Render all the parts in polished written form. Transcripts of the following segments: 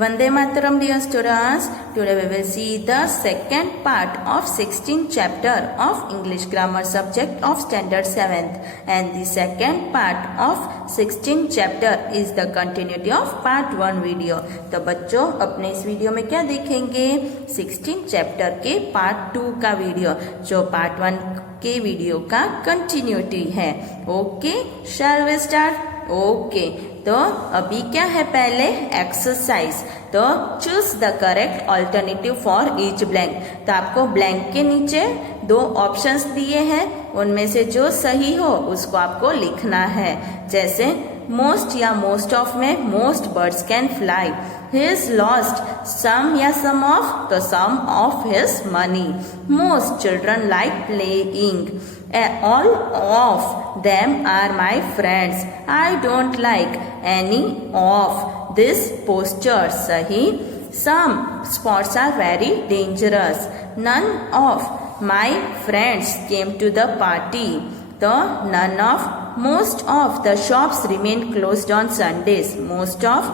Vande Mataram, dear students. Today we will see the second part of 16th chapter of English grammar subject of standard 7th, and the second part of 16th chapter is the continuity of part 1 video. तो बच्चों अपने इस video में क्या देखेंगे? 16th chapter के part 2 का video, जो part 1 के वीडियो का कंटिन्यूटी है. Okay, shall we start? Okay, तो अभी क्या है? पहले एक्सरसाइज. तो choose the correct alternative for each blank. तो आपको ब्लैंक के नीचे 2 ऑप्शंस दिए हैं, उनमें से जो सही हो उसको आपको लिखना है. जैसे मोस्ट या मोस्ट ऑफ में most birds can fly. He is lost some या सम ऑफ, तो some of his money. Most children like playing. All of them are my friends. I don't like any of these postures. सही. Some spots are very dangerous. None of my friends came to the party. तो none of. Most of the shops remain closed on Sundays. Most of.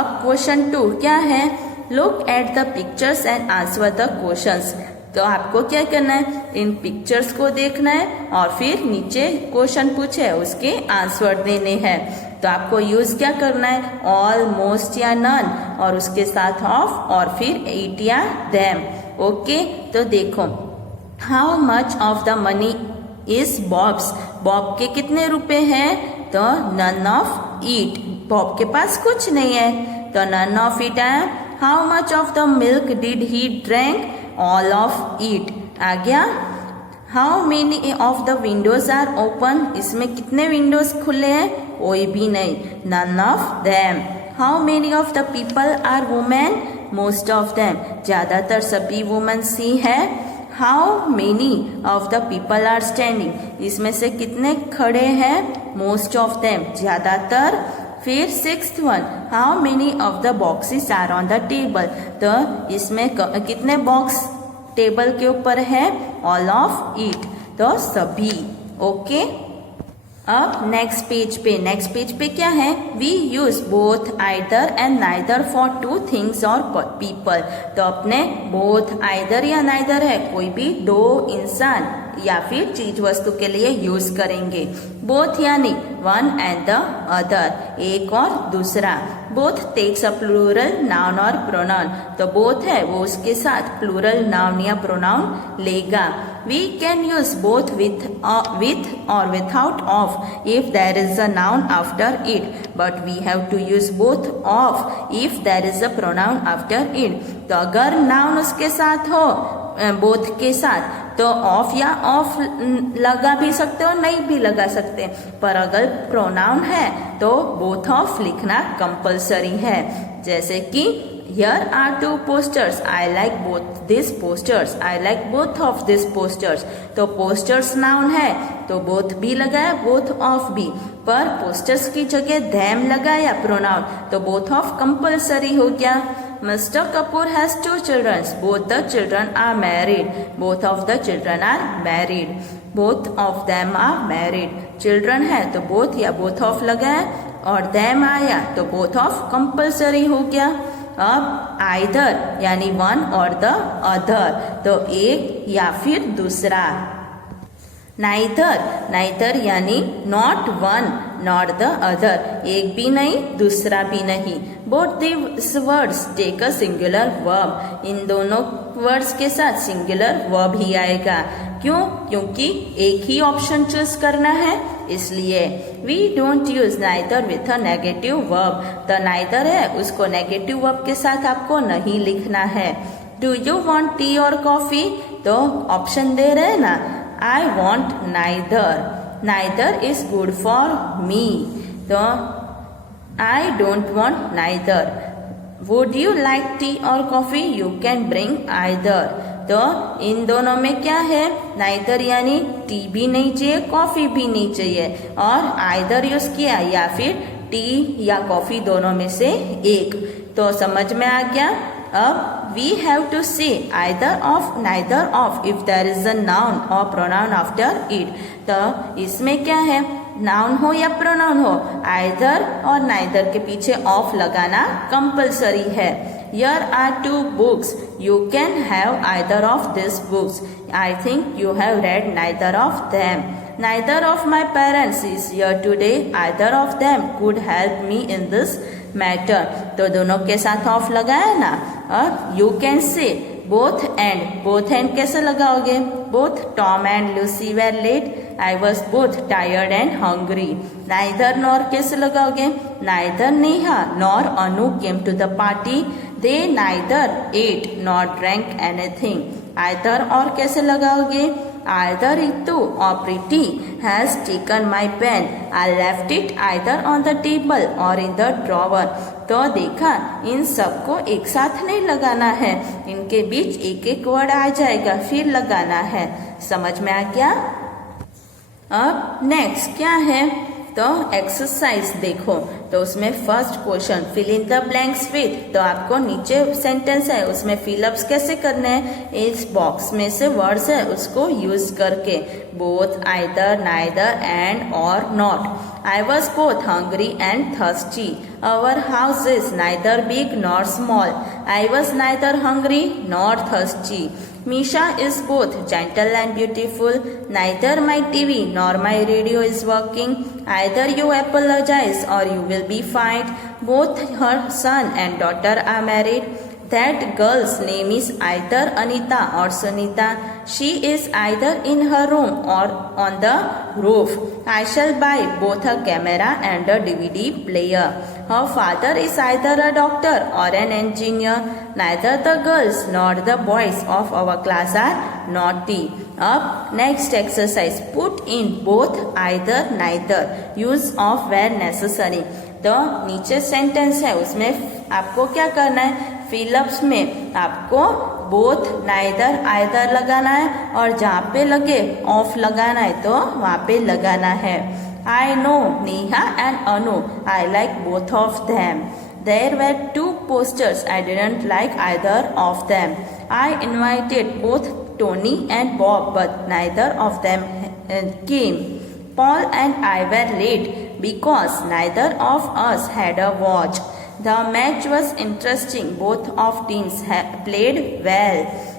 अब question 2 क्या है? Look at the pictures and answer the questions. तो आपको क्या करना है? इन pictures को देखना है और फिर नीचे क्वेश्चन पूछे उसके आंसर देने हैं. तो आपको यूज क्या करना है? ऑल, मोस्ट या नन, और उसके साथ ऑफ, और फिर इट या देम. ओके, तो देखो, how much of the money is bobs. Bob के कितने रुपए हैं? तो नन ऑफ इट. बॉब के पास कुछ नहीं है, तो नन ऑफ इट है. How much of the milk did he drink? All of it. आ गया. How many of the windows are open. इसमें कितने विंडोज खुले हैं? कोई भी नहीं, none of them. How many of the people are women? Most of them. ज्यादातर सभी वुमेन्स ही है. How many of the people are standing. इसमें से कितने खड़े हैं? मोस्ट ऑफ देम, ज्यादातर. फिर 6th one, how many of the boxes are on the table. तो इसमें कितने बॉक्स टेबल के ऊपर है? ऑल ऑफ इट, तो सभी. ओके, अब नेक्स्ट पेज पे क्या है? We use both, either and neither for 2 things और पीपल. तो अपने बोथ, आइदर या नाइदर है, कोई भी 2 इंसान या फिर चीज वस्तु के लिए यूज करेंगे. बोथ यानी वन एंड द अदर, एक और दूसरा. Both takes a plural noun और प्रोनाउन. तो बोथ है वो उसके साथ प्लूरल नाउन या प्रोनाउन लेगा. We can use both with और without of if there is a noun after it, but we have to use both of if there is a pronoun after it. तो अगर noun उसके साथ हो, both के साथ, तो ऑफ या ऑफ लगा भी सकते हो, नहीं भी लगा सकते. पर अगर प्रोनाउन है तो बोथ ऑफ लिखना कंपलसरी है. जैसे कि Here are 2 posters. I like both these posters. I like both of these posters. तो posters नाउन है तो both भी लगाया, both of भी. पर posters की जगह them लगाया प्रोनाउन, तो both of कंपलसरी हो गया. Mr. Kapoor has 2 children. Both the children are married. Both of the children are married. Both of them are married. Children है तो both या both of लगाया, और them आया तो both of कंपलसरी हो गया. अब आइदर यानी वन और द अदर, तो एक या फिर दूसरा. नाइदर यानी not one not the other, एक भी नहीं दूसरा भी नहीं. Both these words take a singular verb. इन दोनों वर्ड्स के साथ सिंगुलर वर्ब ही आएगा. क्यों? क्योंकि एक ही ऑप्शन चूज करना है, इसलिए. We don't use neither with a negative verb. तो नाइदर है उसको नेगेटिव वर्ब के साथ आपको नहीं लिखना है. डू यू वॉन्ट टी और कॉफी? तो ऑप्शन दे रहे हैं ना. I want neither. Neither is good for me. तो I don't want neither. Would you like tea or coffee? You can bring either. तो इन दोनों में क्या है? neither यानी टी भी नहीं चाहिए, कॉफी भी नहीं चाहिए, और either यूज किया, या फिर टी या कॉफी दोनों में से एक. तो समझ में आ गया. अब we have to say either of, neither of if there is a noun or pronoun after it. तो इसमें क्या है? नाउन हो या प्रोनाउन हो, आइदर और नाइदर के पीछे ऑफ लगाना कंपलसरी है। Here are two books. You can have either of these books. I think you have read neither of them. Neither of my parents is here today. Either of them could help me in this matter. तो दोनों के साथ of लगाया ना। और you can say both and कैसे लगाओगे? Both Tom and Lucy were late. I was both tired and hungry. Neither nor कैसे लगाओगे? Neither Neha nor Anu came to the party. They neither ate nor drank anything. Either और कैसे लगाओगे? Either Ritu or Preeti has taken my pen. I left it either on the table or in the drawer. तो देखा, इन सबको एक साथ नहीं लगाना है, इनके बीच एक एक वर्ड आ जाएगा फिर लगाना है। समझ में आ गया? अब नेक्स्ट क्या है? तो एक्सरसाइज देखो, तो उसमें first question fill in the blanks with, तो आपको नीचे सेंटेंस है उसमें फिलअप्स कैसे करने हैं? इस बॉक्स में से वर्ड्स है उसको यूज करके, बोथ, आइदर, नाइदर, एंड और not. I was both hungry and thirsty. Our house is neither big nor small. I was neither hungry nor thirsty. Misha is both gentle and beautiful. Neither my TV nor my radio is working. Either you apologize or you will be fined. Both her son and daughter are married. That girl's name is either Anita or Sunita. She is either in her room or on the roof. I shall buy both a camera and a DVD player. Her father is either a doctor or an engineer. Neither the girls nor the boys of our class are naughty. Up next exercise, put in both, either, neither. Use of where necessary. तो नीचे sentence है उसमें आपको क्या करना है? Fill-ups में आपको बोथ, नाइदर, आइदर लगाना है और जहाँ पे लगे ऑफ लगाना है तो वहाँ पे लगाना है। I know Neha and Anu. I like both of them. There were two posters. I didn't like either of them. I invited both Tony and Bob, but neither of them came. Paul and I were late because neither of us had a watch. The match was interesting. Both of teams played well.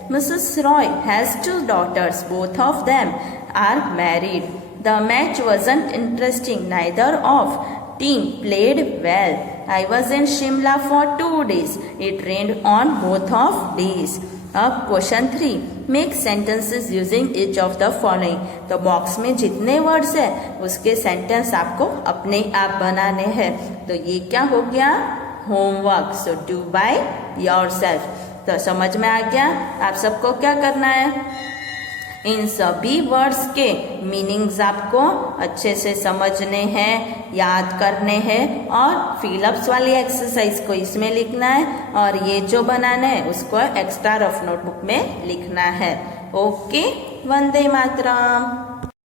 Mrs. Roy has two daughters. Both of them are married. The match wasn't interesting. Neither of team played well. I was in Shimla for 2 days. It rained on both of days. अब question 3, make sentences using each of the following. तो box में जितने words है उसके sentence आपको अपने आप बनाने हैं। तो ये क्या हो गया? Homework. So do by yourself. तो समझ में आ गया? आप सबको क्या करना है? इन सभी वर्ड्स के मीनिंग्स आपको अच्छे से समझने हैं, याद करने हैं और फिलअप्स वाली एक्सरसाइज को इसमें लिखना है और ये जो बनाना है उसको एक्स्ट्रा रफ नोटबुक में लिखना है। ओके, वंदे मातरम।